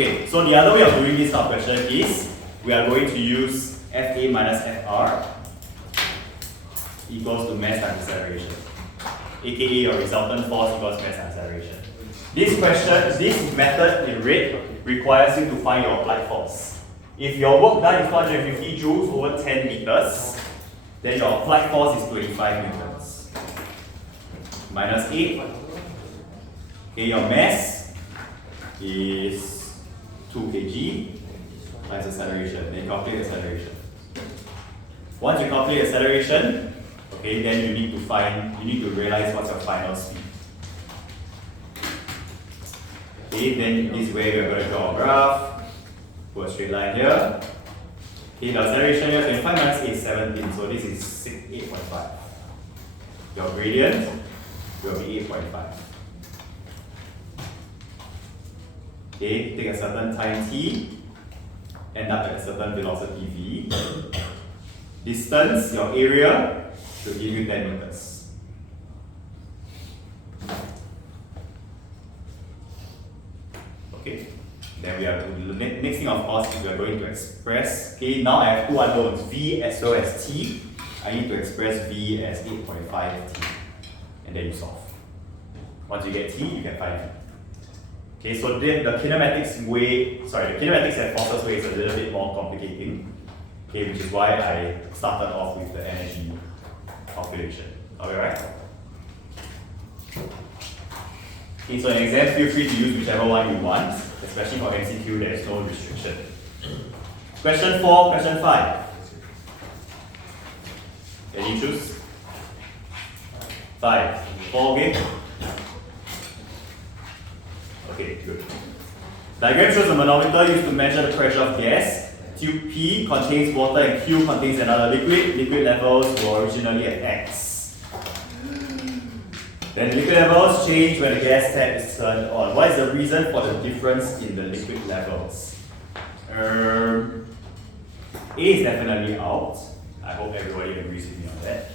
Okay, so the other way of doing this kind of question is we are going to use Fa minus Fr equals to mass times acceleration, aka your resultant force equals mass times acceleration. This method in red requires you to find your applied force. If your work done is 250 joules over 10 meters, then your applied force is 25 newtons. Minus 8. Okay, your mass is 2 kg times acceleration. Then calculate acceleration. Once you calculate acceleration, okay, then you need to realize what's your final speed. Okay, then this way we're going to draw a graph, put a straight line here. Okay, the acceleration here, 25 minus 8 is 17, so this is 8.5. Your gradient will be 8.5. Okay, take a certain time t, end up at a certain velocity v. Distance, your area, will give you 10 meters. Okay, then we have to, the next thing of course is we are going to express, okay, now I have two unknowns, v as well as t. I need to express v as 8.5 t, and then you solve. Once you get t, you can find v. Okay, so then the kinematics and forces way is a little bit more complicating, okay, which is why I started off with the energy calculation. Alright? Okay, so in exam, feel free to use whichever one you want, especially for MCQ, there is no restriction. Question 4, question 5. Can you choose? 5. 4, okay? Okay, good. Diagram shows a manometer used to measure the pressure of gas. Tube P contains water and Q contains another liquid. Liquid levels were originally at X. Then liquid levels change when the gas tap is turned on. What is the reason for the difference in the liquid levels? A is definitely out. I hope everybody agrees with me on that.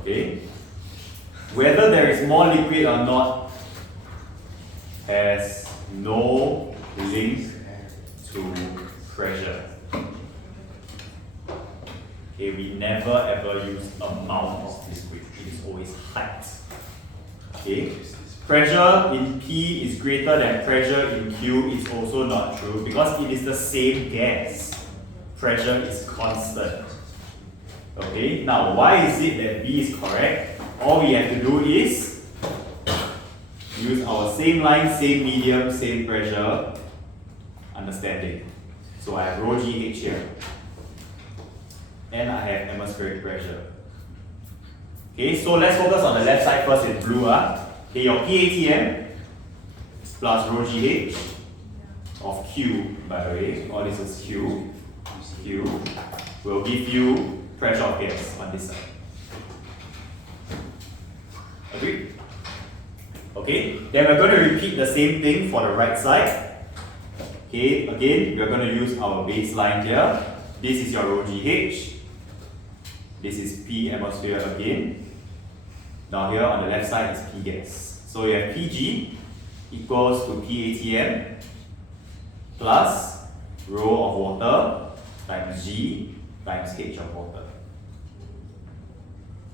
Okay. Whether there is more liquid or not has no link to pressure. Okay, we never ever use amount of liquid. It is always height. Okay. Pressure in P is greater than pressure in Q is also not true because it is the same gas. Pressure is constant. Okay, now why is it that B is correct? All we have to do is use our same line, same medium, same pressure understanding. So I have rho GH here. And I have atmospheric pressure. Okay, so let's focus on the left side first in blue. Okay, your PATM plus rho GH of Q, by the way, all this is Q will give you pressure of gas on this side. Agreed? Okay, then we're going to repeat the same thing for the right side. Okay, again, we're going to use our baseline here. This is your rho GH. This is P atmosphere again. Now here on the left side is P gas. So you have Pg equals to PATM plus rho of water times G times H of water.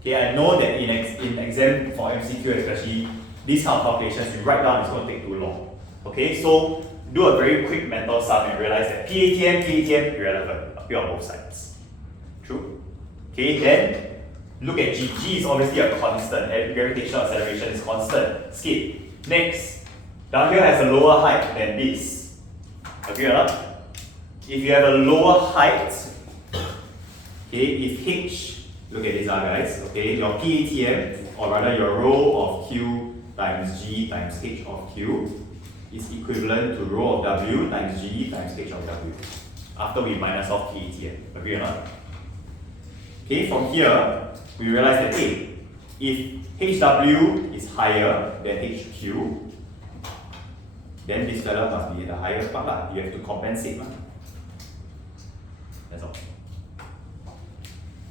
Okay, I know that in exam for MCQ especially, these kind of calculations you write down is going to take too long. Okay, so do a very quick mental sum and realize that PATM, irrelevant, appear on both sides. True? Okay, then look at G. G is obviously a constant, and gravitational acceleration is constant. Skip. Next, down here has a lower height than this. Agree or not? If you have a lower height, okay, if H, look at this guys, okay, your PATM, or rather your rho of Q times G times H of Q is equivalent to rho of W times G times H of W. After we minus off PATM. Agree or not? Okay, from here, we realize that hey, if HW is higher than HQ, then this fella must be the higher part. You have to compensate. That's all.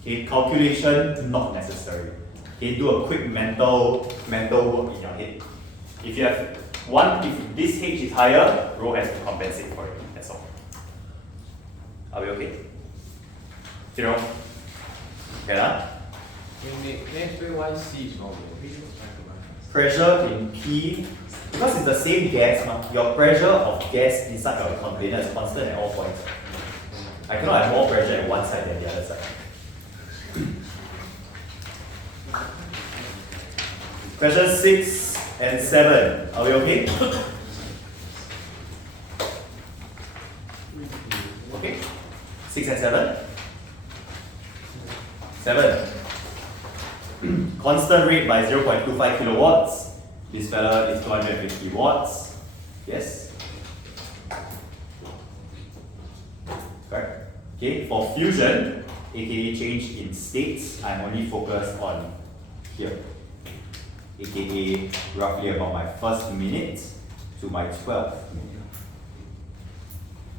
Okay, calculation not necessary. Okay, do a quick mental work in your head. If you have If this H is higher, rho has to compensate for it. That's all. Are we okay? You know? Okay, huh? Can you explain why C is wrong? Pressure in P, because it's the same gas, your pressure of gas inside your container is constant at all points. I cannot have more pressure at one side than the other side. Question 6 and 7. Are we okay? Okay? 6 and 7? 7. Constant rate by 0.25 kilowatts. This fella is 250 watts. Yes? Correct. Okay, for fusion, aka change in states, I'm only focused on here. Aka roughly about my first minute to my 12th minute.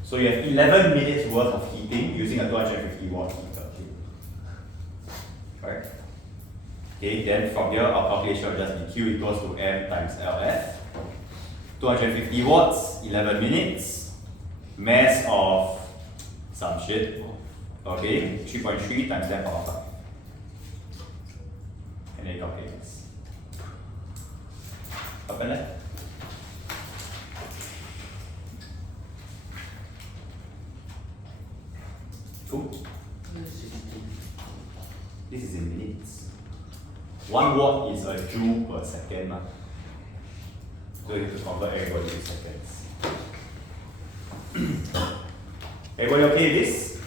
So you have 11 minutes worth of heating using a 250 watt heater. Right? Okay, then from here our calculation will just be Q equals to M times LF. 250 watts, 11 minutes. Mass of some shit. Okay, 3.3 times 10 power 5. And then you calculate this. Apa lah? Two. This is in minutes. 1 watt is a joule per second. So you have to convert everybody to seconds. Everybody okay with this?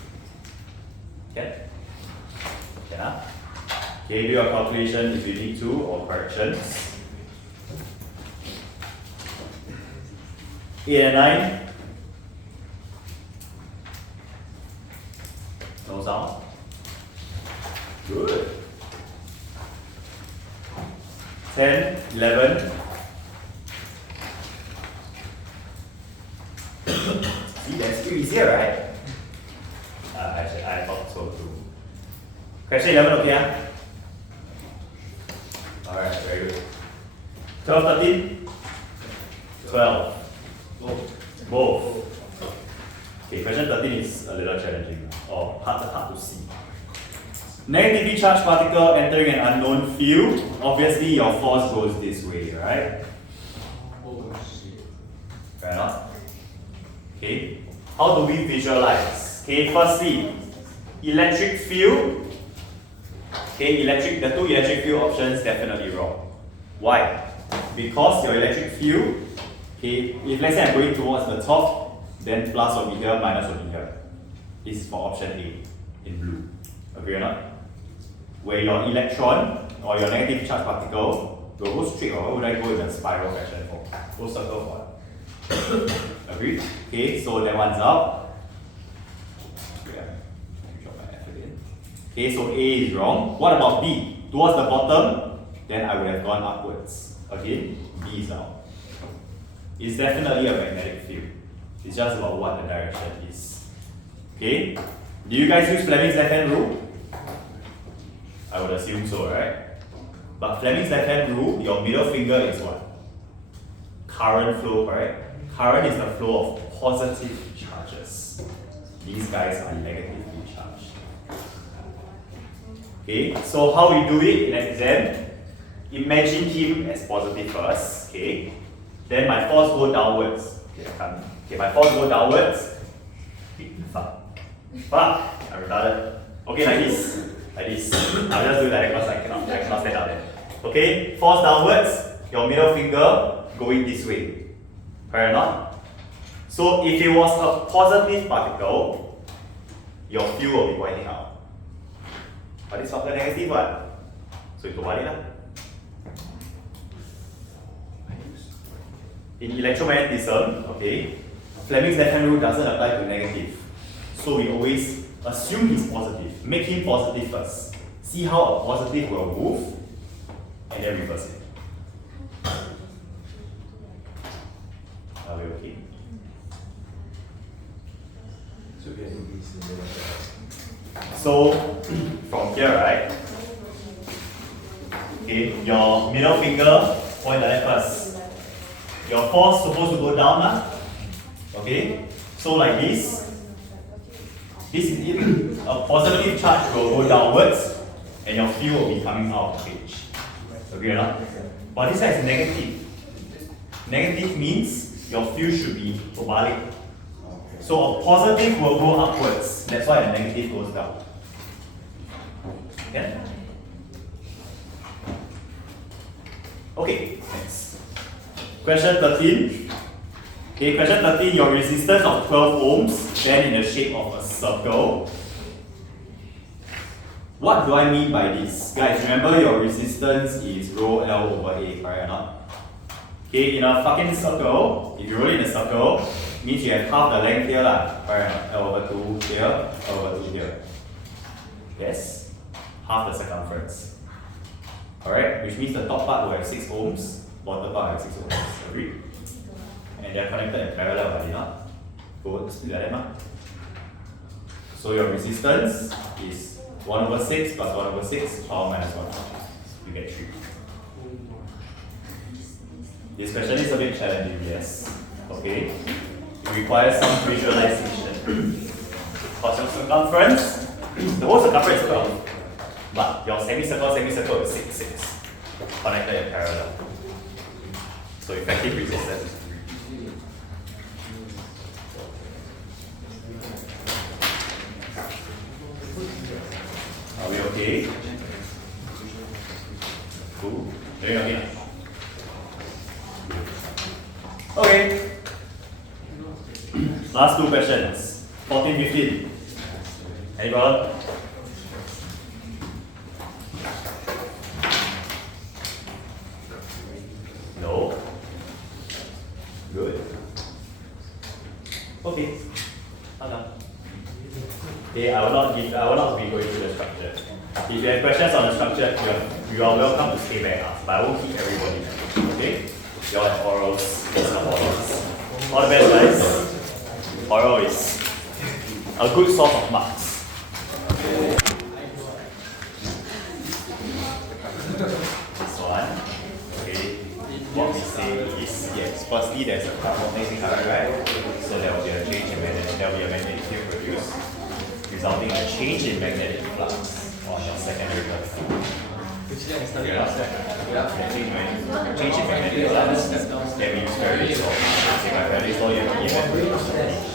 Okay? Yeah. Okay, do your calculation if you need to or corrections. 8 and 9. No sound? Good. 10, 11. See, that's still easier, right? Actually, I thought so too. Question 11, okay? Alright, very good. 12, 13? 12. Both. Okay, question 13 is a little challenging or hard to see. Negatively charged particle entering an unknown field. Obviously, your force goes this way, right? Oh shit. Fair enough. Okay. How do we visualize? Okay, firstly, electric field. Okay, the two electric field options definitely wrong. Why? Because your electric field, okay, if let's say I'm going towards the top, then plus will be here, minus will be here. This is for option A in blue. Agree or not? Where your electron or your negative charge particle will go straight, or what would I go in a spiral fashion for? Go circle for what? Agreed? Okay, so that one's out. Drop my F again. Okay, so A is wrong. What about B? Towards the bottom, then I would have gone upwards. Okay, B is out. It's definitely a magnetic field. It's just about what the direction is. Okay? Do you guys use Fleming's left-hand rule? I would assume so, right? But Fleming's left-hand rule, your middle finger is what? Current flow, correct? Current is the flow of positive charges. These guys are negatively charged. Okay, so how we do it in an exam? Imagine him as positive first, okay? Then my force go downwards. Okay, my force go downwards. Fuck, I'm retarded. Okay, like this. I'll just do it like that because I cannot stand up there. Okay, force downwards, your middle finger going this way. Fair enough? So if it was a positive particle, your field will be pointing out. But it's not a negative one. So itu balik lah. In electromagnetism, okay, Fleming's left-hand rule doesn't apply to negative. So we always assume he's positive. Make him positive first. See how a positive will move, and then reverse it. Are we okay? So from here, right? Okay, your middle finger point like that first. your force supposed to go down, lah. Okay? So like this is it. A positive charge will go downwards and your field will be coming out of the page. Agree or not? But this side is negative. Negative means your field should be terbalik. So a positive will go upwards. That's why a negative goes down. Yeah? Okay, next. Question 13. Okay, question 13, your resistance of 12 ohms, then in the shape of a circle. What do I mean by this? Guys, remember your resistance is rho L over A, correct or not? Okay, in a fucking circle, if you roll it in a circle, means you have half the length here, lah, correct or not? L over 2 here, L over 2 here. Yes? Half the circumference. Alright, which means the top part will have 6 ohms, bottom part will have 6 ohms. Agree? And they are connected in parallel, are they not? Go split like that, ma. So your resistance is 1 over 6 plus 1 over 6, power minus 1. You get 3. This question is a bit challenging, yes. Okay? It requires some visualization. Because your circumference, the whole circumference is 12. But your semicircle is 6, 6. Connected in parallel. So effective resistance is 3. Are we okay? Cool. Doing okay now? Okay. Last two questions. 14, 15. Any problem? No? Good. Okay. Okay, I will not be going through the structure. If you have questions on the structure, you are welcome to stay back and ask, but I won't keep everybody. Okay? You all have orals, there's no orals. All the best, guys. Oral is a good source of marks. This one, okay, what we say is, yes, firstly there's a alternating current, right? So there will be a change in magnetic field produced, resulting in a change in magnetic flux on your secondary conductor. Change in magnetic flux can be used Faraday's law. Say by Faraday's law, you have EMF.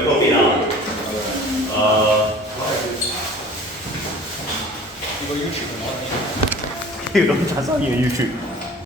이거 삐 나와. 이거 유튜브 나왔니? 이거 너무 자상이에요, 유튜브.